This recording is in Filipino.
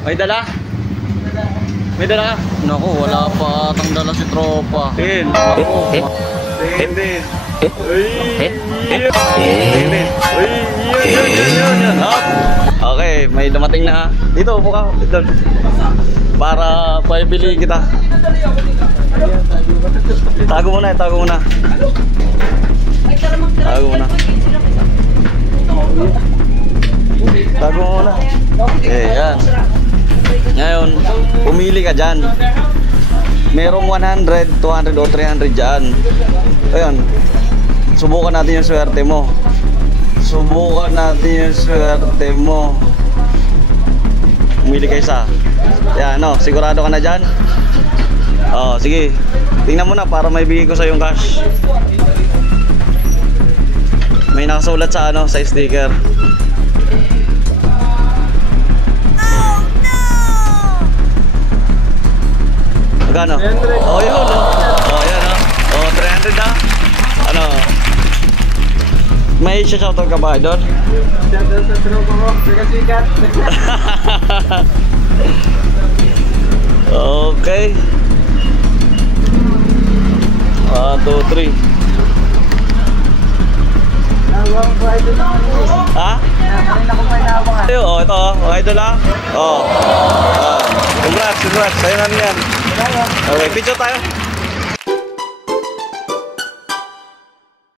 May dala? May dala ka? Naku, wala pa atang dala si tropa. Tin. Tin. Tin. Okay, may dumating na. Dito, upo ka. Dito. Para paibili kita. Tago muna, tago muna. Tago muna. Tago muna. Yan. Ngayon, pumili ka dyan. Merong 100, 200 o 300 dyan. Ayun. Subukan natin yung swerte mo. Subukan natin yung swerte mo. Pumili ka isa. Yan, no? Sigurado ka na dyan? Oh, sige. Tingnan mo na para may bigay ko sa yung cash. May nakasulat sa ano, sa sticker. Magkano? Oh, yun, no? Oh, yan, no? Oh, 300 na. Ano? May shoutout ka ba, Idol? Shoutout sa tropa ko. Sikat. Okay. 1, 2, 3. Ha? Kanina ko pa inabangan. Oh, ito, oh, Idol lang. Oh. Congrats. Sa'yo namin yan. Okay, picture tayo.